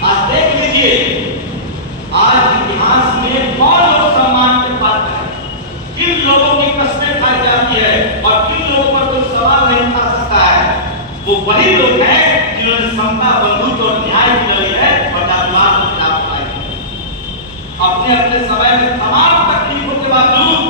आज देख लीजिए, आज इतिहास में कौन लोग सम्मान के पात्र हैं, किन लोगों की कष्टें खाई जाती है और किन लोगों पर कोई सवाल नहीं उठा सकता है। वो वही लोग हैं जिन्होंने समता, बंधुत्व और न्याय की लड़ी है और जातिवाद के खिलाफ लड़ाई है। अपने अपने समय में तमाम तकलीफों के बावजूद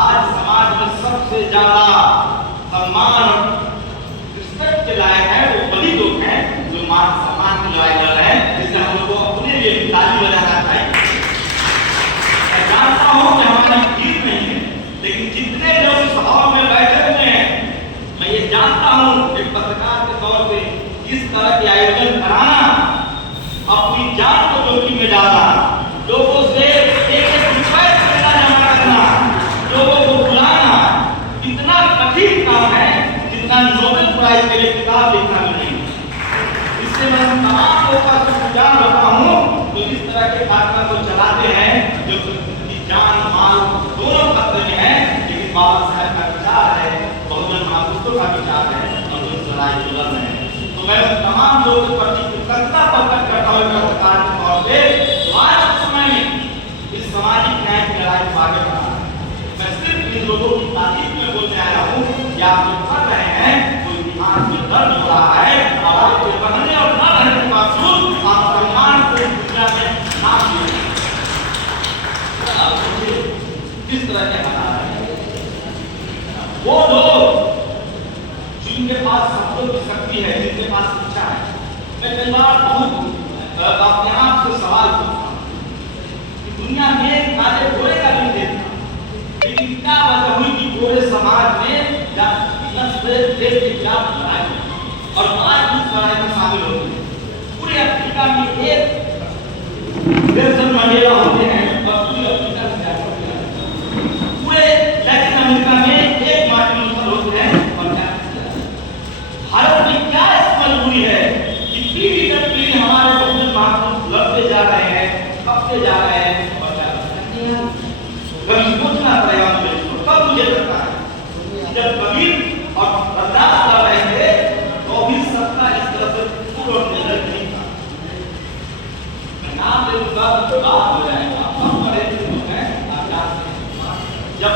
आज समाज में सबसे ज्यादा सम्मान और रिस्पेक्ट के लायक है वो वही लोग हैं जो मान सम्मान की लड़ाई लड़ रहे हैं, जिससे हम लोग को अपने लिए ताली बजाना चाहिए। मैं जानता हूं कि हमारी भीड़ नहीं है, लेकिन जितने लोग इस हॉल में बैठे हुए हैं, मैं ये जानता हूं कि पत्रकार के तौर पे इस तरह के आयोजन कराना, अपनी जान को जोखिम में डालना, लोगों से एक रुपए पैसा जमा करना, लोगों को बुलाना इतना कठिन काम है जितना नोबेल प्राइज के लिए किताब लिखना भी नहीं। इससे मैं तमाम लोगों का शुक्रगुजार होता हूँ तो इस तरह के कार्यक्रम को चलाते हैं जो जान माल दोनों खतरे में है, लेकिन बाबा साहब का विचार है, बहुजन महापुरुषों का विचार है और जो इस लड़ाई को लड़ रहे हैं। तो मैं तमाम लोगों के प्रति कृतज्ञता प्रकट करता हूँ पत्रकार के तौर पे। आज के समय में इस सामाजिक न्याय की लड़ाई को आगे बढ़ा, मैं सिर्फ इन लोगों की तारीफ में बोलने आया हूँ कि आप जो कर रहे हैं वो इतिहास में दर्ज हो रहा है और आपके बढ़ने और न रहने के बावजूद आप सम्मान से दुनिया में नाम दिए किस तरह के हालात हैं। वो लोग जिनके पास शब्दों की शक्ति है, जिनके पास शिक्षा है, मैं कई बार बहुत अपने आप से सवाल पूछता हूँ कि दुनिया में काले घोड़े का भी देखा, लेकिन क्या वजह हुई कि पूरे समाज में देश के खिलाफ लड़ाई और आज इस लड़ाई में शामिल होते हैं। पूरे अफ्रीका में एक नेल्सन मंडेला होते हैं और पूरी अफ्रीका में पूरे लैटिन अमेरिका में एक मार्टिन लूथर होते हैं और क्या भारत में क्या इस मजबूरी है कि पीढ़ी दर पीढ़ी हमारे बहुजन महापुरुष लड़ते जा रहे हैं, कबते जा रहे हैं और क्या कभी सोचना पड़ेगा मुझे। कब मुझे लगता है जब कबीर और रविदास कर रहे थे तो भी सत्ता इस तरह से पूर्ण निर्णय नहीं था। मैं नाम ले लूंगा तो बात हो जाएगा, हम बड़े लोग हैं जब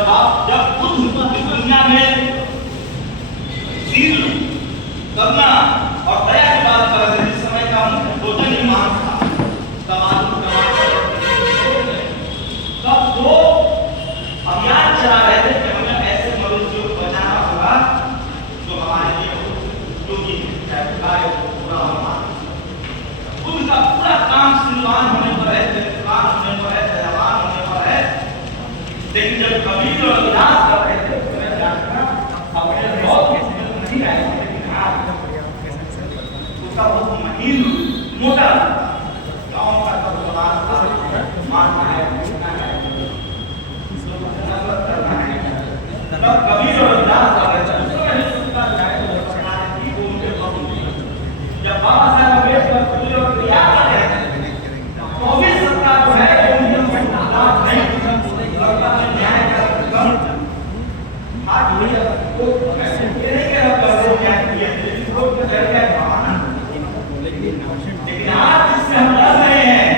खुद दुनिया में सील करना और दया की बात कर रहे थे, जिस समय का भोजन ही मांस था, तब आदमी तब वो अभियान चला रहे थे कि हमें ऐसे मनुष्यों को बचाना होगा जो हमारे लिए योगी है, पूरा उनका पूरा काम सिलवान होने पर है, जयपुरान होने पर है, जयवान होने पर है। लेकिन जब कबीर और रविदास कर रहे थे तो मैं जानता अपने बहुत नहीं आए, लेकिन हाँ उसका बहुत महीन मोटा गाँव का मानना है कबीर और रविदास कर रहे थे। जब बाबा साहब अम्बेडकर कबीर और रविदास कर रहे थे तो भी सत्ता जो है लेकिन आज जिससे हम लड़ रहे हैं,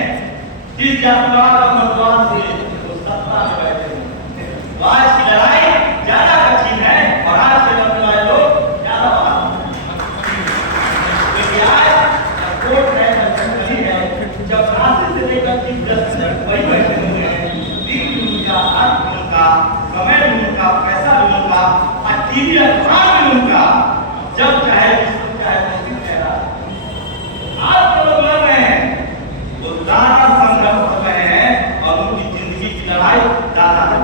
जिस जातिवाद और मतवाद से वो सत्ता में बैठे हैं, तो आज की लड़ाई ज्यादा कठिन है और आज के लड़ने वाले लोग ज्यादा कोर्ट है, जब फांसी से लेकर 10 वही बैठे हुए हैं, दिन भी उनका, हाथ भी उनका, समय भी उनका, पैसा भी उनका, टीवी अखबार भी उनका, जब चाहे जिसको चाहे वैसे कह रहा है। आज जो लोग लड़ रहे हैं वो ज्यादा संघर्ष कर रहे हैं और उनकी जिंदगी की लड़ाई ज्यादा है।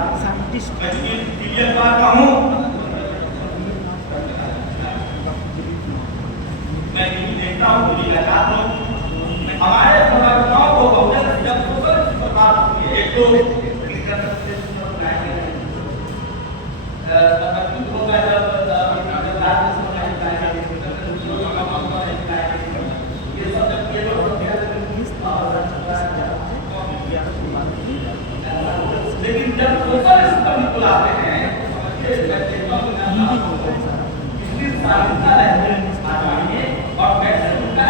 मैं क्लियर बात कहूँ, मैं टीवी देखता हूँ, मुझे लगा दो हमारे संगठनों को बहुत जब पर बात होती है, एक तो लेकिन जब ऊपर इस पर निकल आते हैं इतनी साधना रहती है और कैसे उनका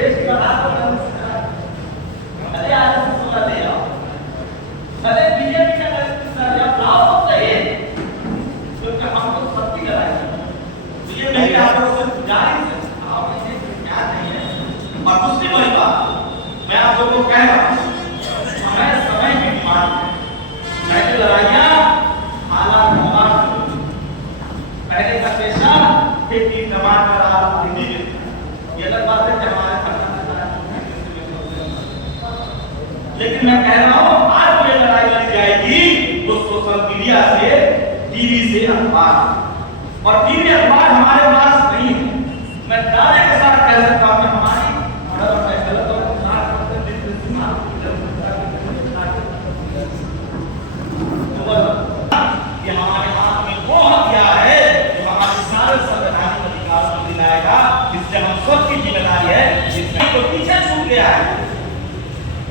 देश का हाथ बदल सकता है। अरे आज से सोना दे आओ, अरे बीजेपी का सर आप लाओ तो सही, क्योंकि हम तो सत्य कराएंगे। ये मेरे आप लोगों से गुजारिश है, आप इसे क्या नहीं है। और दूसरी बड़ी बात मैं आप लोगों को कह रहा हूँ, हमें समय की डिमांड है। पहले लड़ाइयाँ हालात पहले का पेशा खेती जमान कर रहा ये अलग बात है कि हमारे लेकिन मैं कह रहा हूँ आज ये लड़ाई लड़ी जाएगी तो सोशल मीडिया से, टीवी से, अखबार, और टीवी अखबार हमारे पास नहीं है। मैं दावे के साथ कह सकता हूँ कि हमारी गलत और ये हमारे हाथ में वो हथियार है जो हमारे सारे संवैधानिक अधिकार को दिलाएगा, जिससे हम सबकी जिम्मेदारी है। जिससे तो पीछे छूट गया है,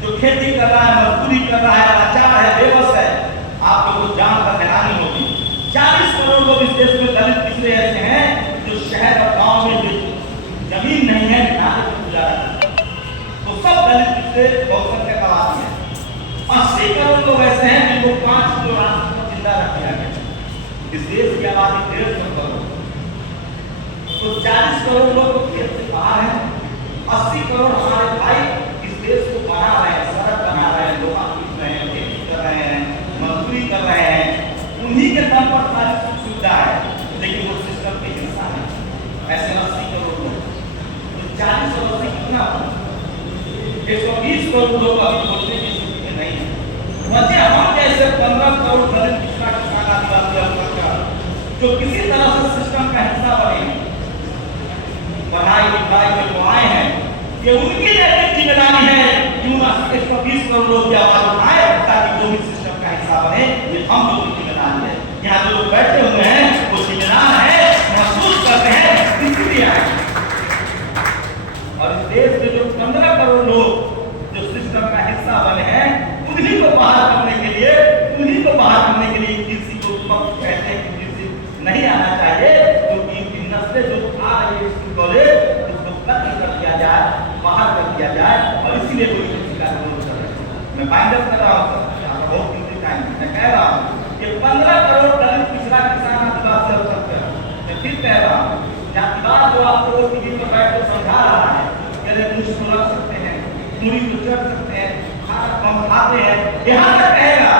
जो खेती कर रहा है, मजदूरी कर रहा है, लाचार है, बेबस है, आप लोगों को जान कर हैरानी होगी। 40 करोड़ लोग इस देश में दलित पिछड़े ऐसे हैं जो शहर और गांव में जमीन नहीं है, नाले में गुजारा करते हैं। तो सब दलित पिछड़े बहुसंख्यक आबादी है। 80 करोड़ लोग ऐसे हैं जिनको 5 किलो राशन पर जिंदा रख दिया गया। इस देश की आबादी 150 करोड़, तो 40 करोड़ लोग खेत से बाहर हैं। 80 करोड़ हमारे भाई इस देश को बना रहे हैं, सड़क बना रहे हैं, लोहा पीट रहे हैं, खेती कर रहे हैं, मजदूरी कर रहे हैं। उन्हीं के दम पर सारी सुख सुविधा है, लेकिन वो सिस्टम के हिस्सा है। ऐसे 80 करोड़ लोग, तो 40 और 80 कितना हो? 120 करोड़ लोग अभी बोलने की स्थिति में नहीं है। वजह हम जैसे 15 करोड़ दलित पिछड़ा किसान आदिवासी अल्पसंख्यक जो किसी तरह से सिस्टम का हिस्सा बने, पढ़ाई लिखाई में वो आए हैं, ये उनकी नैतिक जिम्मेदारी है कि 120 करोड़ लोग की आवाज उठाए ताकि जो भी सिस्टम का हिस्सा बने। ये हम लोगों की जिम्मेदारी है। यहाँ जो लोग बैठे हुए हैं वो जिम्मेदार है, महसूस करते हैं, इसलिए आए। और इस देश में जो 15 करोड़ लोग जो सिस्टम का हिस्सा बने हैं, उन्हीं को बाहर करने के लिए किसी को कहते हैं कि किसी नहीं आना चाहिए, क्योंकि इनकी नस्लें जो आ रही है स्कूल कॉलेज उसको कत्ल कर दिया जाए, बाहर कर दिया जाए, और इसीलिए कोई किसी का विरोध कर रहे हैं। मैं बाइंडअप कर रहा हूँ, बहुत कीमती टाइम मैं कह रहा हूँ कि 15 करोड़ दलित पिछड़ा किसान आदिवासी अल्पसंख्यक, मैं फिर कह रहा हूँ, जातिवाद जो आप लोगों टीवी पर बैठ कर समझा रहा है, मुझ को रख सकते हैं, दूरी को चढ़ सकते हैं, खाना कम खाते हैं, यहाँ तक कहेगा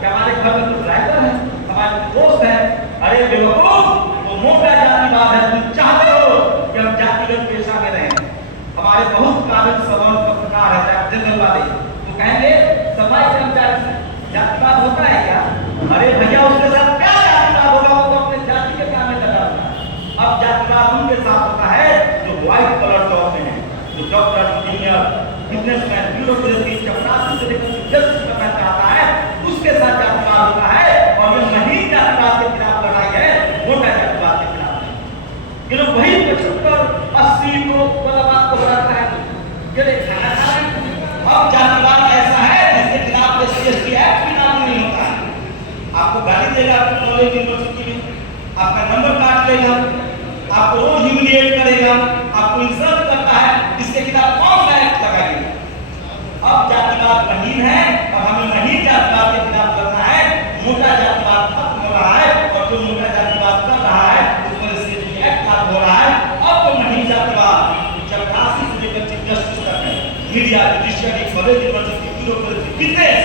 कि हमारे घर में तो ड्राइवर है, हमारे दोस्त है। अरे बेवकूफ, वो मोटा जातिवाद है। तुम चाहते हो कि हम जातिगत पेशा में रहें। हमारे बहुत काबिल सवाल पत्रकार है जनरल वाले, तो कहेंगे सफाई कर्मचारी से जातिवाद होता है क्या? अरे भैया उसके साथ क्या जातिवाद होगा? वो तो अपने जाति के काम में लगा हुआ है। अब जातिवाद उनके साथ होता है जो व्हाइट कलर जॉब में है, जो डॉक्टर, इंजीनियर, बिजनेसमैन, ब्यूरोक्रेसी, चपरासी से लेकर जस्टिस करना चाहता है, उसके साथ जातिवाद होता है। और ये नहीं जातिवाद के खिलाफ लड़ाई है, मोटा जातिवाद के खिलाफ है। ये लोग वही 75, 80 को वाला बात को बढ़ाता है। ये अब जातिवाद ऐसा है जिसके खिलाफ SC/ST एक्ट भी लागू नहीं होता है। आपको गाली देगा आपके कॉलेज यूनिवर्सिटी में, आपका नंबर काट लेगा, आपको रोज ह्यूमिलिएट करेगा, आपको इंसल्ट करता है, इसके खिलाफ कौन सा एक्ट लगाएंगे? अब जातिवाद रहीन है और हमें नहीं जातिवाद के खिलाफ लड़ना है। मोटा जातिवाद खत्म हो रहा है, और जो मोटा जातिवाद कर रहा है उस पर SC/ST एक्ट लागू हो रहा है। अब तो नहीं जातिवाद 84 से लेकर चीफ जस्टिस तक है, media, judiciary, college, university, bureaucracy, business,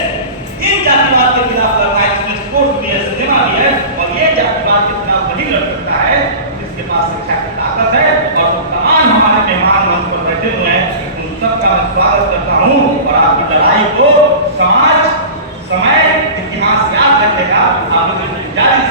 इन जातिवाद के खिलाफ लड़ना है। इसमें स्पोर्ट भी है, सिनेमा भी है, और ये जातिवाद के खिलाफ वही लड़ सकता है जिसके पास शिक्षा की ताकत है। और जो तमाम हमारे मेहमान मंच पर बैठे हुए हैं, उन सबका मैं स्वागत करता हूँ। और आपकी लड़ाई को समाज, समय, इतिहास याद रखेगा। आप लोग जारी